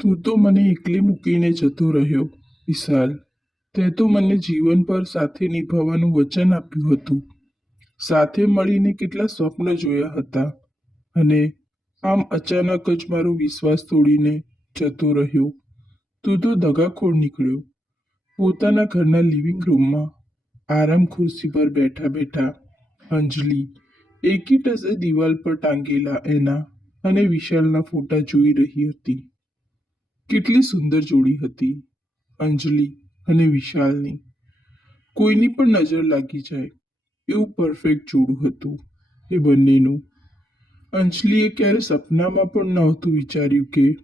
તું તો મને એકલી મૂકીને જતો રહ્યો, વિશાલ. તે તો મને જીવન પર સાથે નિભાવવાનું વચન આપ્યું હતું. સાથે મળીને કેટલા સ્વપ્ન જોયા હતા. અને આમ અચાનક જ મારો વિશ્વાસ તોડીને જતો રહ્યો. તું તો દગાખોર નીકળ્યો. પોતાના ઘરના લિવિંગ રૂમમાં આરામ ખુરશી પર બેઠા બેઠા અંજલિ એકી ટસે દિવાલ પર ટાંગેલા એના અને વિશાલના ફોટા જોઈ રહી હતી. કેટલી સુંદર જોડી હતી, અંજલિ અને વિશાલની. કોઈની પણ નજર લાગી જાય એવું પરફેક્ટ જોડું હતું એ બંનેનું. અંજલિએ ક્યારે સપનામાં પણ નહોતું વિચાર્યું કે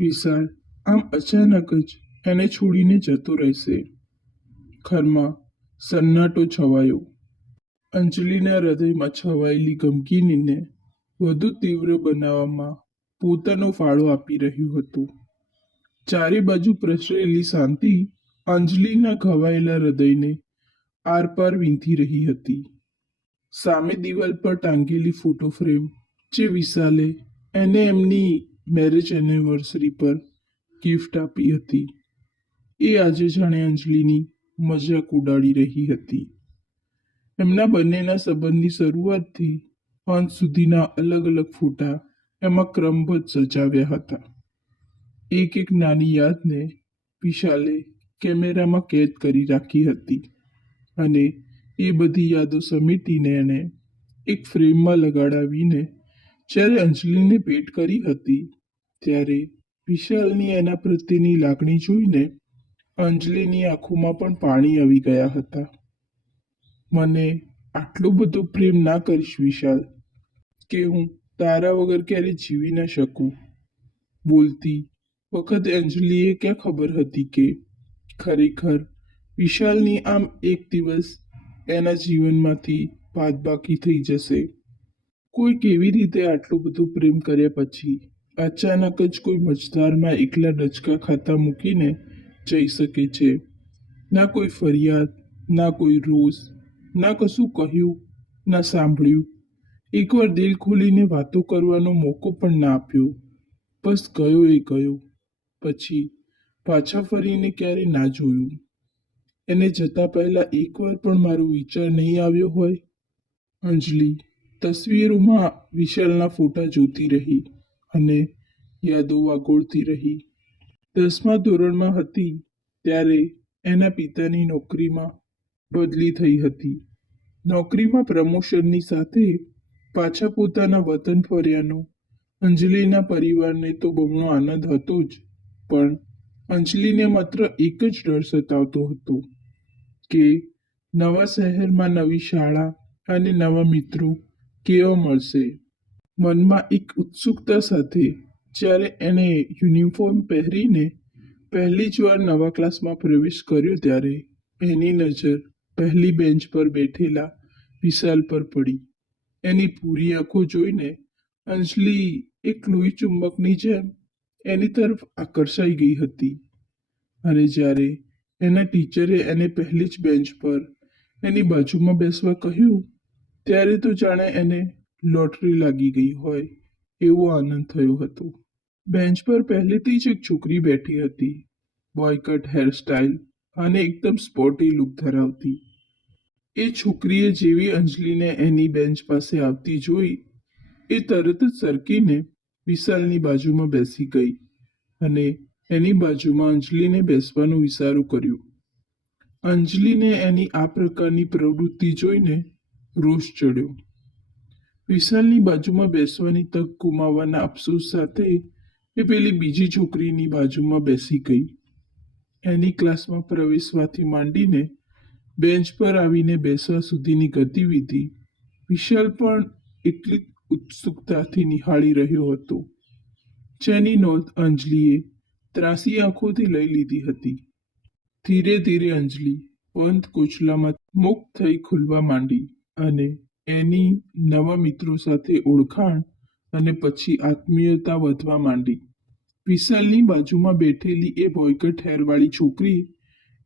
વિશાલ આમ અચાનક જ એને છોડીને જતો રહેશે. ઘરમાં સન્નાટો છવાયો. અંજલિના હૃદયમાં છવાયેલી ગમગીનીને વધુ તીવ્ર બનાવવામાં પોતાનો ફાળો આપી રહ્યું હતું. ચારે બાજુ પ્રસરેલી શાંતિ અંજલિના ઘવાયેલા હૃદયને આરપાર વીંધી રહી હતી. સામે દિવાલ પર ટાંગેલી ફોટો ફ્રેમ જે વિશાલે એને એમની મેરેજ એનિવર્સરી પર ગિફ્ટ આપી હતી. એ આજે જાણે અંજલિની મજાક ઉડાડી રહી હતી. એમના બંનેના સંબંધની શરૂઆતથી અંત સુધીના અલગ અલગ ફોટા એમાં ક્રમબદ્ધ સજાવ્યા હતા. એક એક નાની યાદને વિશાલે કેમેરામાં કેદ કરી રાખી હતી અને એ બધી યાદો સમેટીને એને એક ફ્રેમમાં લગાડાવીને જ્યારે અંજલિને ભેટ કરી હતી, ત્યારે વિશાલની એના પ્રત્યેની લાગણી જોઈને અંજલિની આંખોમાં પણ પાણી આવી ગયા હતા. મને આટલો બધો પ્રેમ ના કરીશ વિશાલ, કે હું તારા વગર ક્યારે જીવી ન શકું, બોલતી વખતે અંજલિએ ક્યાં ખબર હતી કે ખરેખર વિશાલની આમ એક દિવસ એના જીવનમાંથી બાદબાકી થઈ જશે? કોઈ કેવી રીતે આટલો બધો પ્રેમ કર્યા પછી અચાનક જ કોઈ મજદારમાં એકલા ડચકા ખાતા મૂકીને જઈ શકે છે? ના કોઈ ફરિયાદ, ના કોઈ રોષ, ના કશું કહ્યું, ના સાંભળ્યું. એકવાર દિલ ખોલીને વાતો કરવાનો મોકો પણ ના આપ્યો. બસ ગયો એ ગયો. પછી પાછા ફરીને ક્યારે ના જોયું? એને જતા પહેલા એકવાર પણ મારો વિચાર નહીં આવ્યો હોય? અંજલિ તસવીરોમાં વિશાલના ફોટા જોતી રહી અને યાદો વાગોળતી રહી. દસમા ધોરણમાં હતી ત્યારે એના પિતાની નોકરીમાં બદલી થઈ હતી. નોકરીમાં પ્રમોશનની સાથે પાછા પોતાના વતન ફર્યાનો. અંજલિના પરિવારને તો બમણો આનંદ હતો જ. પણ અંજલિને માત્ર એક જ ડર સતાવતો હતો કે નવા શહેરમાં નવી શાળા અને નવા મિત્રો કેવા મળશે. મનમાં એક ઉત્સુકતા સાથે જ્યારે એણે યુનિફોર્મ પહેરીને પહેલી જ વાર નવા ક્લાસમાં પ્રવેશ કર્યો ત્યારે એની નજર પહેલી બેન્ચ પર બેઠેલા વિશાલ પર પડી. એની પૂરી આંખો જોઈને અંજલિ એક લોહી ચુંબકની જેમ એની તરફ આકર્ષાઈ ગઈ હતી. અને જ્યારે એના ટીચરે એને પહેલી જ બેન્ચ પર એની બાજુમાં બેસવા કહ્યું, ત્યારે તો જાણે એને લોટરી લાગી ગઈ હોય એવો આનંદ થયો હતો. બેન્ચ પર પહેલેથી જ એક છોકરી બેઠી હતી, બોયકટ હેરસ્ટાઇલ અને એકદમ સ્પોર્ટી લુક ધરાવતી. એ છોકરીએ જેવી અંજલિને એની બેન્ચ પાસે આવતી જોઈ, એ તરત જ સરકીને વિશાલની બાજુમાં બેસી ગઈ અને એની બાજુમાં અંજલિને બેસવાનું વિચારું કર્યું. અંજલિને એની આ પ્રકારની પ્રવૃત્તિ જોઈને રોષ ચડ્યો. વિશાલની બાજુમાં બેસવાની તક ગુમાવવાના અફસોસ સાથે એ પેલી બીજી છોકરીની બાજુમાં બેસી ગઈ. એની ક્લાસમાં પ્રવેશવાથી માંડીને બેન્ચ પર આવીને બેસવા સુધીની ગતિવિધિ વિશાલ પણ એટલી ઉત્સુકતાથી નિહાળી રહ્યો હતો. જેની નોંધ અંજલિએ ત્રાસી આંખોથી લઈ લીધી હતી. ધીરે ધીરે અંજલિ પંથ કોચલામાં મુક્ત થઈ ખુલવા માંડી અને એની નવા મિત્રો સાથે ઓળખાણ અને પછી આત્મીયતા વધવા માંડી. વિશાલની બાજુમાં બેઠેલી એ બોયકટ હેરવાળી છોકરી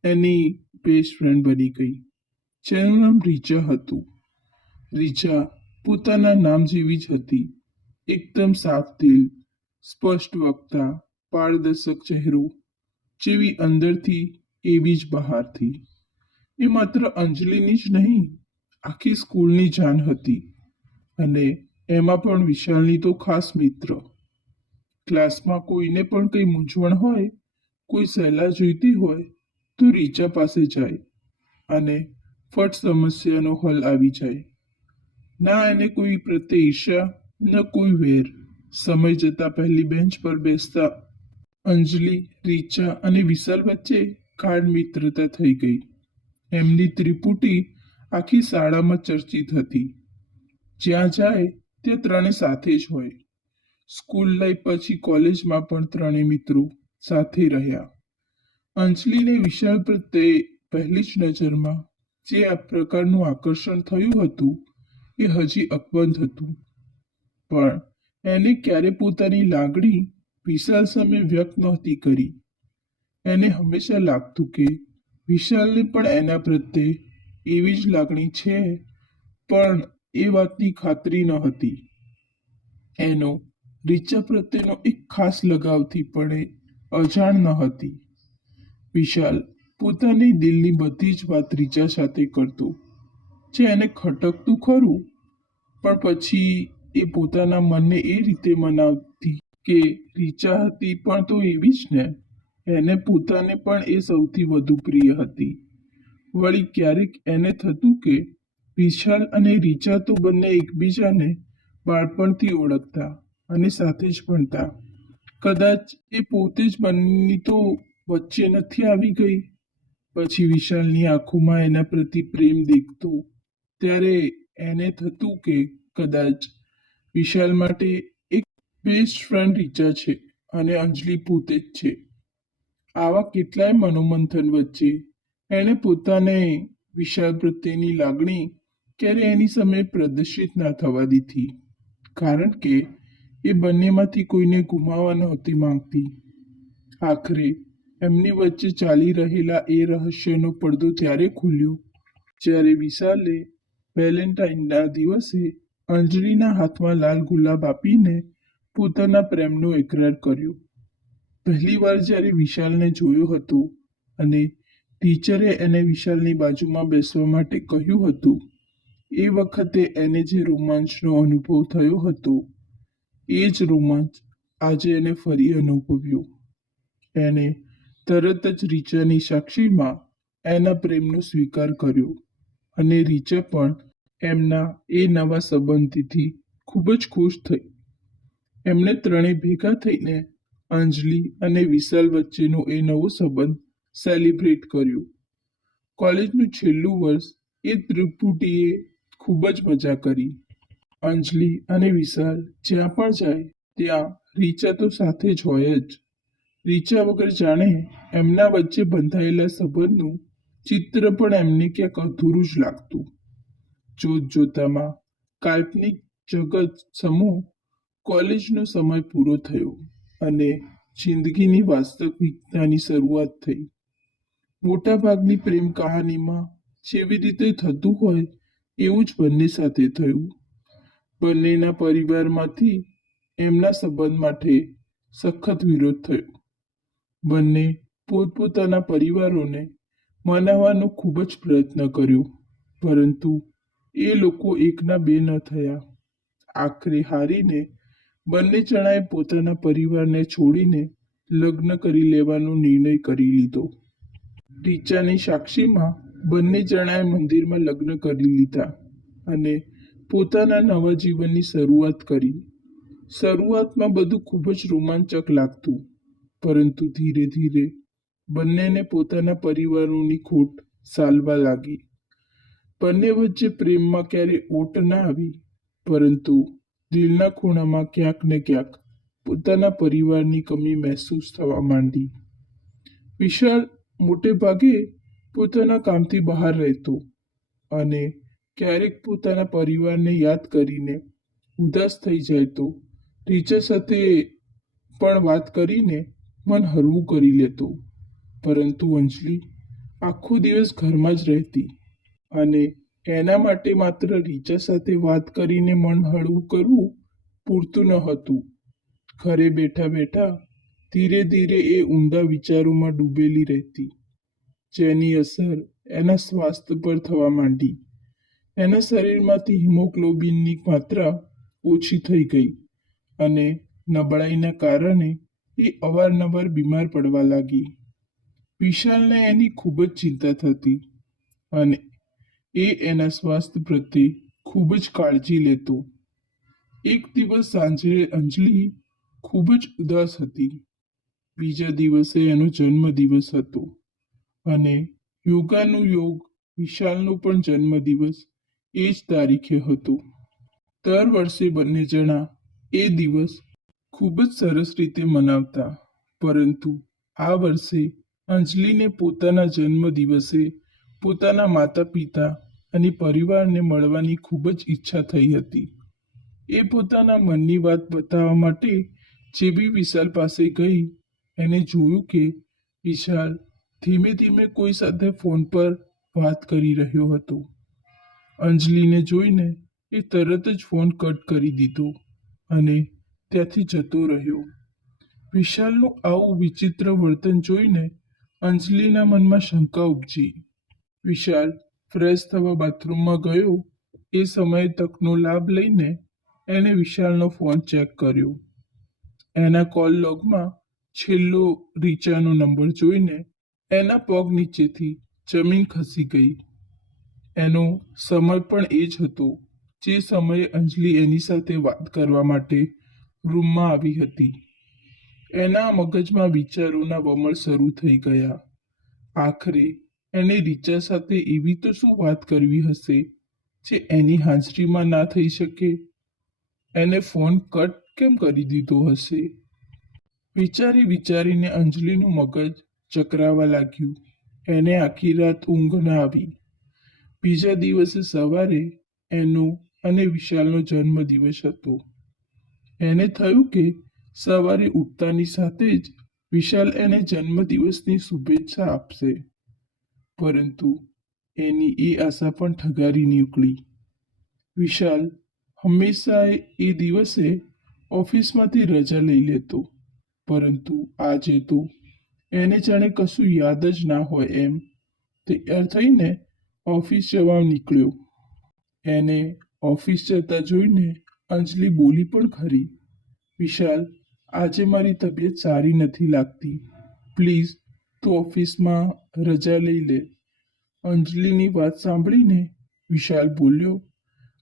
એની બેસ્ટ ફ્રેન્ડ બની ગઈ. જેનું નામ રીચા હતું. રીચા પોતાના નામ જેવી જ હતી. એકદમ સાફ દિલ, સ્પષ્ટ વક્તા, પારદર્શક ચહેરો, જેવી અંદરથી એવી જ બહારથી. એ માત્ર અંજલિની જ નહીં, આખી સ્કૂલની જાન હતી. અને એમાં પણ વિશાલની તો ખાસ મિત્ર. ક્લાસમાં કોઈને પણ કંઈ મૂંઝવણ હોય, કોઈ સલાહ જોઈતી હોય, તો રીચા પાસે જાય. અને ફટ સમસ્યાનો હલ આવી જાય. ના એને કોઈ પ્રત્યે ઈર્ષા ન કોઈ વેર. સમય જતાં પહેલી બેન્ચ પર બેસતા અંજલિ, રીચા અને વિશાલ વચ્ચે ગાઢ મિત્રતા થઈ ગઈ. એમની ત્રિપુટી આખી શાળામાં ચર્ચિત હતી. જ્યાં જાય તે ત્રણે સાથે જ હોય. સ્કૂલ લાઈફ પછી કોલેજમાં પણ ત્રણેય મિત્રો સાથે રહ્યા. અંજલિને વિશાલ પ્રત્યે પહેલી જ નજરમાં જે આ પ્રકારનું આકર્ષણ થયું હતું એ હજી અકબંધ હતું. પણ એને ક્યારે પોતાની લાગણી વિશાલ સામે વ્યક્ત નહોતી કરી. એને હંમેશા લાગતું કે વિશાલને પણ એના પ્રત્યે એવી જ લાગણી છે, પણ એ વાતની ખાતરી ન હતી. એનો રીચા પ્રત્યેનો એક ખાસ લગાવથી પણ એ અજાણ ન હતી. વિશાલ પોતાની દિલની બધી જ વાત રીચા સાથે કરતો જે એને ખટકતું ખરું. પણ પછી એ પોતાના મનને એ રીતે મનાવતી કે રીચા હતી પણ તો એવી જ ને. એને પોતાને પણ એ સૌથી વધુ પ્રિય હતી. વળી ક્યારેક એને થતું કે વિશાલ અને રીચા તો બંને એકબીજાને બાળપણથી ઓળખતા અને સાથે જ ભણતા. કદાચ એ પોતે જ બંનેની તો વચ્ચે નથી આવી ગઈ. પછી વિશાલની આંખોમાં એના પ્રતિ પ્રેમ દેખતો ત્યારે એને થતું કે કદાચ વિશાલ માટે એક બેસ્ટ ફ્રેન્ડ રીચા છે અને અંજલિ પોતે જ છે. આવા કેટલાય મનોમંથન વચ્ચે એણે પોતાને વિશાલ પ્રત્યેની લાગણી ક્યારે એની સામે પ્રદર્શિત ના થવા દીધી. કારણ કે એ બંનેમાંથી કોઈને ગુમાવવા નહોતી માંગતી. આખરે એમની વચ્ચે ચાલી રહેલા એ રહસ્યનો પડદો ત્યારે ખુલ્યો. જ્યારે વિશાલે વેલેન્ટાઇનના દિવસે અંજલિના હાથમાં લાલ ગુલાબ આપીને પોતાના પ્રેમનો એકરાર કર્યો. પહેલી વાર જ્યારે વિશાલને જોયો હતો અને ટીચરે એને વિશાલની બાજુમાં બેસવા માટે કહ્યું હતું, એ વખતે એને જે રોમાંચનો અનુભવ થયો હતો, એ જ રોમાંચ આજે એને ફરી અનુભવ્યો. એણે તરત જ રીચાની સાક્ષીમાં એના પ્રેમનો સ્વીકાર કર્યો. અને રીચા પણ એમના એ નવા સંબંધથી ખૂબ જ ખુશ થઈ. એમણે ત્રણેય ભેગા થઈને અંજલિ અને વિશાલ વચ્ચેનો એ નવો સંબંધ સેલિબ્રેટ કર્યો. કોલેજનું છેલ્લું વર્ષ એ ત્રિપુટીએ ખૂબ જ મજા કરી. અંજલિ અને વિશાલ જ્યાં પણ જાય ત્યાં રીચા તો સાથે જ હોય જ. રીચા વગર જાણે એમના વચ્ચે બંધાયેલા સંબંધનું ચિત્ર પણ એમને ક્યાંક અધૂરું જ લાગતું. જોત જોતામાં કાલ્પનિક જગત સમૂહ કોલેજનો સમય પૂરો થયો અને જિંદગીની વાસ્તવિકતાની શરૂઆત થઈ. મોટાભાગની પ્રેમ કહાનીમાં જેવી રીતે થતું હોય એવું જ બંને સાથે થયું. બંનેના પરિવારમાંથી એમના સંબંધ માટે સખત વિરોધ થયો. બંને પોતપોતાના પરિવારોને મનાવવાનો ખૂબ જ પ્રયત્ન કર્યો, પરંતુ એ લોકો એકના બે ન થયા. આખરે હારીને બંને જણાએ પોતાના પરિવારને છોડીને લગ્ન કરી લેવાનો નિર્ણય કરી લીધો. રીચાની સાક્ષીમાં બંને જણાએ મંદિરમાં લગ્ન કરી લીધા અને પોતાના નવા જીવનની શરૂઆત કરી. શરૂઆતમાં બધું ખૂબ જ રોમાંચક લાગતું, પરંતુ ધીરે ધીરે બંનેને પોતાના પરિવારોની ખોટ સાલવા લાગી. બંને વચ્ચે પ્રેમમાં ક્યારે ઓટ ના આવી, પરંતુ દિલના ખૂણામાં ક્યાંક ને ક્યાંક પોતાના પરિવારની કમી મહેસૂસ થવા માંડી. વિશાલ મોટે ભાગે પોતાના કામથી બહાર રહેતો અને ક્યારેક પોતાના પરિવારને યાદ કરીને ઉદાસ થઈ જાય તો રીચા સાથે પણ વાત કરીને મન હળવું કરી લેતો. પરંતુ અંજલિ આખો દિવસ ઘરમાં જ રહેતી અને એના માટે માત્ર રીચા સાથે વાત કરીને મન હળવું કરવું પૂરતું ન હતું. ઘરે બેઠા બેઠા ધીરે ધીરે એ ઊંડા વિચારોમાં ડૂબેલી રહેતી. જેની અસર એના સ્વાસ્થ્ય પર થવા માંડી. એના શરીરમાંથી હિમોગ્લોબિનની માત્રા ઓછી થઈ ગઈ અને નબળાઈના કારણે એ અવારનવાર બીમાર પડવા લાગી. વિશાલને એની ખૂબ જ ચિંતા થતી અને એ એના સ્વાસ્થ્ય પ્રત્યે ખૂબ જ કાળજી લેતો. એક દિવસ સાંજે અંજલિ ખૂબ જ ઉદાસ હતી. બીજા દિવસે એનો જન્મદિવસ હતો અને યોગાનું યોગ વિશાલનો પણ જન્મદિવસ એ જ તારીખે હતો. દર વર્ષે બંને જણા એ દિવસ ખૂબ જ સરસ રીતે મનાવતા, પરંતુ આ વર્ષે અંજલિને પોતાના જન્મદિવસે પોતાના માતા પિતા અને પરિવારને મળવાની ખૂબ જ ઈચ્છા થઈ હતી. એ પોતાના મનની વાત બતાવવા માટે જેવી વિશાલ પાસે ગઈ, એને જોયું કે વિશાલ ધીમે ધીમે કોઈ સાથે ફોન પર વાત કરી રહ્યો હતો. અંજલિને જોઈને એ તરત જ ફોન કટ કરી દીધો અને ત્યાંથી જતો રહ્યો. વિશાલનું આવું વિચિત્ર વર્તન જોઈને અંજલિના મનમાં શંકા ઉપજી. વિશાલ ફ્રેશ થવા બાથરૂમમાં ગયો. એ સમયે તકનો લાભ લઈને એણે વિશાલનો ફોન ચેક કર્યો. એના કોલ લોગમાં છેલ્લો રીચાનો નંબર જોઈને એના પગ નીચેથી જમીન ખસી ગઈ. એનો સમય પણ એ જ હતો જે સમયે અંજલિ એની સાથે વાત કરવા માટે રૂમમાં આવી હતી. એના મગજમાં વિચારોના વમળ શરૂ થઈ ગયા. આખરે, એણે રીચા સાથે એવી તો શું વાત કરવી હશે જે એની હાજરીમાં ના થઈ શકે? એને ફોન કટ કેમ કરી દીધો હશે? વિચારી વિચારીને અંજલિનું મગજ ચકરાવા લાગ્યું. એને આખી રાત ઊંઘ ના આવી. બીજા દિવસે સવારે એનો અને વિશાલનો જન્મદિવસ હતો. એને થયું કે સવારે ઉઠતાની સાથે જ વિશાલ એને જન્મદિવસની શુભેચ્છા આપશે. પરંતુ એની એ આશા પણ ઠગારી નીકળી. વિશાલ હંમેશા એ દિવસે ઓફિસમાંથી રજા લઈ લેતો, પરંતુ આજે તો એને જાણે કશું યાદ જ ના હોય એમ તૈયાર થઈને ઓફિસ જવા નીકળ્યો. એને ઓફિસ જતા જોઈને અંજલિ બોલી પણ ખરી, વિશાલ આજે મારી તબિયત સારી નથી લાગતી. પ્લીઝ તું ઓફિસમાં રજા લઈ લે. અંજલિની વાત સાંભળીને વિશાલ બોલ્યો,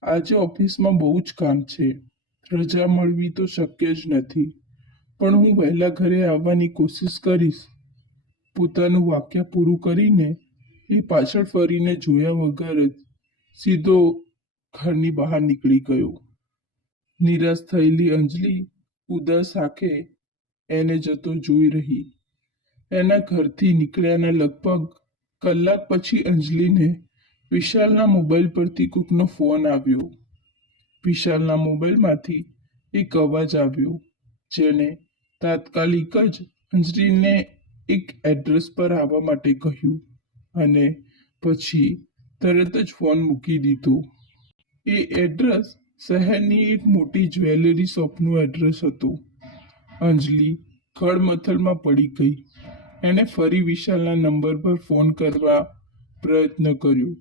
આજે ઓફિસમાં બહુ જ કામ છે. રજા મળવી તો શક્ય જ નથી. પણ હું વહેલા ઘરે આવવાની કોશિશ કરીશ. પોતાનું વાક્ય પૂરું કરીને એ પાછળ ફરીને જોયા વગર જ સીધો ઘરની બહાર નીકળી ગયો. નિરાશ થયેલી અંજલિ ઉદાસ આંખે એને જતો જોઈ રહી. એના ઘરથી નીકળ્યાના લગભગ કલાક પછી અંજલિને વિશાલના મોબાઈલ પરથી કોકનો ફોન આવ્યો. વિશાલના મોબાઈલમાંથી એક અવાજ આવ્યો જેને તાત્કાલિક જ અંજલિને એક એડ્રેસ પર આવવા માટે કહ્યું અને પછી તરત જ ફોન મૂકી દીધો. એ એડ્રેસ શહેરની એક મોટી જ્વેલરી શોપનું એડ્રેસ હતું. અંજલિ ખળમથલમાં પડી ગઈ. એણે ફરી વિશાલના નંબર પર ફોન કરવા પ્રયત્ન કર્યો,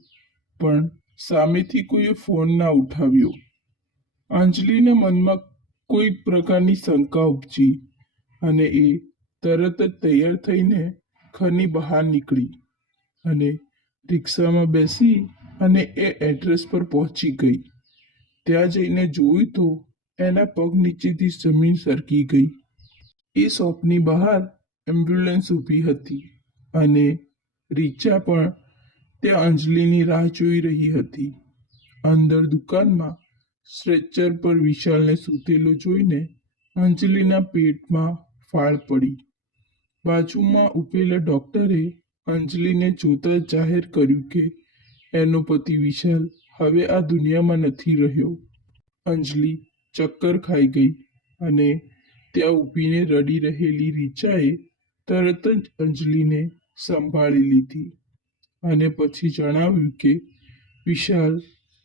પણ સામેથી કોઈએ ફોન ના ઉઠાવ્યો. અંજલિને મનમાં કોઈ પ્રકારની શંકા ઉપજી અને એ તરત જ તૈયાર થઈને ઘરની બહાર નીકળી અને રિક્ષામાં બેસી અને એ એડ્રેસ પર પહોંચી ગઈ. ત્યાં જઈને જોયું તો એના પગ નીચેથી જમીન સરકી ગઈ. એ શોપની બહાર એમ્બ્યુલન્સ ઊભી હતી અને રીચા પણ ત્યાં અંજલિની રાહ જોઈ રહી હતી. અંદર દુકાનમાં સ્ટ્રેચર પર વિશાલને સૂતેલો જોઈને અંજલિના પેટમાં ફાળ પડી. બાજુમાં ઉભેલા ડોક્ટરે અંજલિને જોતા જાહેર કર્યું કે એનો પતિ વિશાલ હવે આ દુનિયામાં નથી રહ્યો. અંજલિ ચક્કર ખાઈ ગઈ અને ત્યાં ઊભીને રડી રહેલી રીચાએ તરત જ અંજલિને સંભાળી લીધી અને પછી જણાવ્યું કે, વિશાલ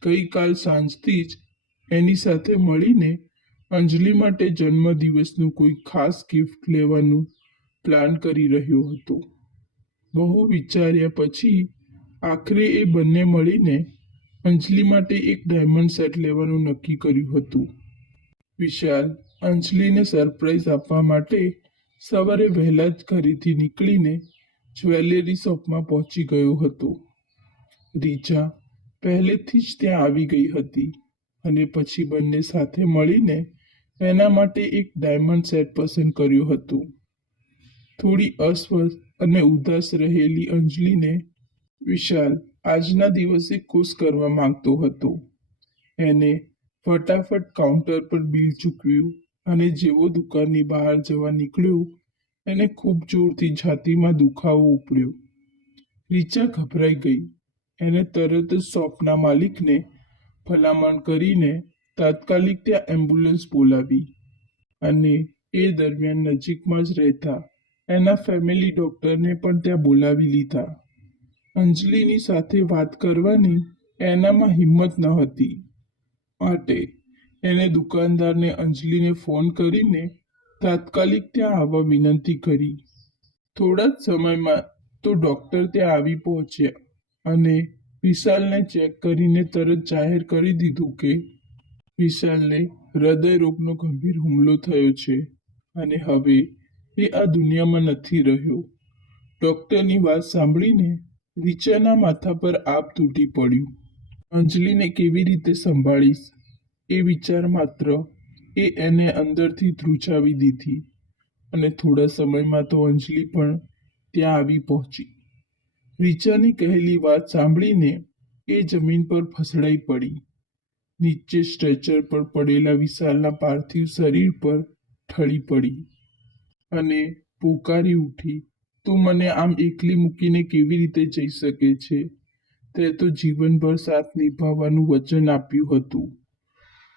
ગઈકાલ સાંજથી જ એની સાથે મળીને અંજલિ માટે જન્મદિવસનું કોઈ ખાસ ગિફ્ટ લેવાનું પ્લાન કરી રહ્યો હતો. બહુ વિચાર્યા પછી આખરે એ બંને મળીને અંજલિ માટે એક ડાયમંડ સેટ લેવાનું નક્કી કર્યું હતું. વિશાલ અંજલિને સરપ્રાઈઝ આપવા માટે સવારે વહેલા જ ઘરેથી નીકળીને જ્વેલરી શોપમાં પહોંચી ગયો હતો. રીચા પહેલેથી જ ત્યાં આવી ગઈ હતી અને પછી બંને સાથે મળીને એના માટે એક ડાયમંડ સેટ પસંદ કર્યું હતું. થોડી અસ્વસ્થ અને ઉદાસ રહેલી અંજલિને વિશાલ આજના દિવસે ખુશ કરવા માંગતો હતો. એને ફટાફટ કાઉન્ટર પર બિલ ચૂકવ્યું અને જેવો દુકાનની બહાર જવા નીકળ્યો, એને ખૂબ જોરથી છાતીમાં દુખાવો ઉપડ્યો. રીચા ગભરાઈ ગઈ. એને તરત જ શોપના માલિકને ભલામણ કરીને તાત્કાલિક ત્યાં એમ્બ્યુલન્સ બોલાવી અને એ દરમિયાન નજીકમાં જ રહેતા એના ફેમિલી ડૉક્ટરને પણ ત્યાં બોલાવી લીધા. અંજલિની સાથે વાત કરવાની એનામાં હિંમત ન હતી. માટે એણે દુકાનદારને અંજલિને ફોન કરીને તાત્કાલિક ત્યાં આવવા વિનંતી કરી. થોડા જ સમયમાં તો ડૉક્ટર ત્યાં આવી પહોંચ્યા અને વિશાલને ચેક કરીને તરત જાહેર કરી દીધું કે વિશાલને હૃદય રોગનો ગંભીર હુમલો થયો છે અને હવે એ આ દુનિયામાં નથી રહ્યો. ડૉક્ટરની વાત સાંભળીને રીચાના માથા પર આપ તૂટી પડ્યું. અંજલિને કેવી રીતે સંભાળીશ? એ વિચાર માત્ર એ એને અંદરથી ધ્રુજાવી દીધી અને થોડા સમયમાં તો અંજલિ પણ ત્યાં આવી પહોંચી. રીચાની કહેલી વાત સાંભળીને એ જમીન પર ફસડાઈ પડી. નીચે સ્ટ્રેચર પર પડેલા વિશાલના પાર્થિવ શરીર પર ઠળી પડી અને પોકારી ઉઠી. તું મને આમ એકલી મૂકીને કેવી રીતે જઈ શકે છે? તે તો જીવનભર સાથ નિભાવવાનું વચન આપ્યું હતું.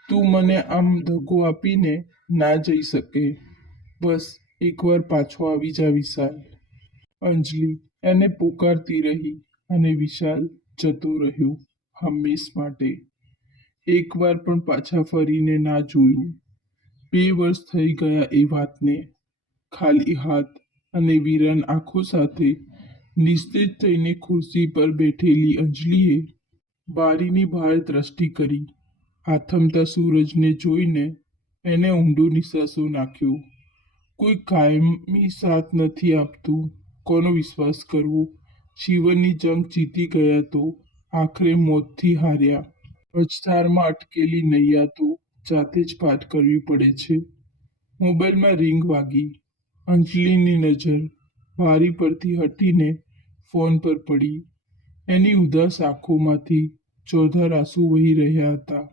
તું મને આમ દગો આપીને ના જઈ શકે. બસ, એકવાર પાછો આવી જા વિશાલ. અંજલિ એને પોકારતી રહી અને વિશાલ જતો રહ્યો હંમેશ માટે. એકવાર પણ પાછા ફરીને ના જોયું. બે વર્ષ થઈ ગયા એ વાતને. ખાલી હાથ અને વીરાન આંખો સાથે નિસ્તેજ થઈને ખુરશી પર બેઠેલી અંજલિએ બારીની બહાર દ્રષ્ટિ કરી. આથમતા સૂરજને જોઈને એને ઊંડું નિશાસો નાખ્યું. કોઈ કાયમી સાથ નથી આપતું. કોનો વિશ્વાસ કરવો? જીવનની જંગ જીતી ગયા તો આખરે મોતથી હાર્યા. પછતારમાં અટકેલી નૈયા તો જાતે જ પાઠ કરવી પડે છે. મોબાઈલમાં રિંગ વાગી. અંજલિની નજર બારી પરથી હટીને ફોન પર પડી. એની ઉદાસ આંખોમાંથી ચોધાર આંસુ વહી રહ્યા હતા.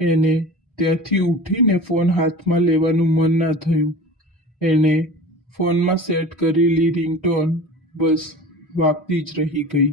એને ત્યાંથી ઉઠીને ફોન હાથમાં લેવાનું મન ના થયું. એણે ફોનમાં સેટ કરેલી રિંગટોન બસ વાગતી જ રહી ગઈ.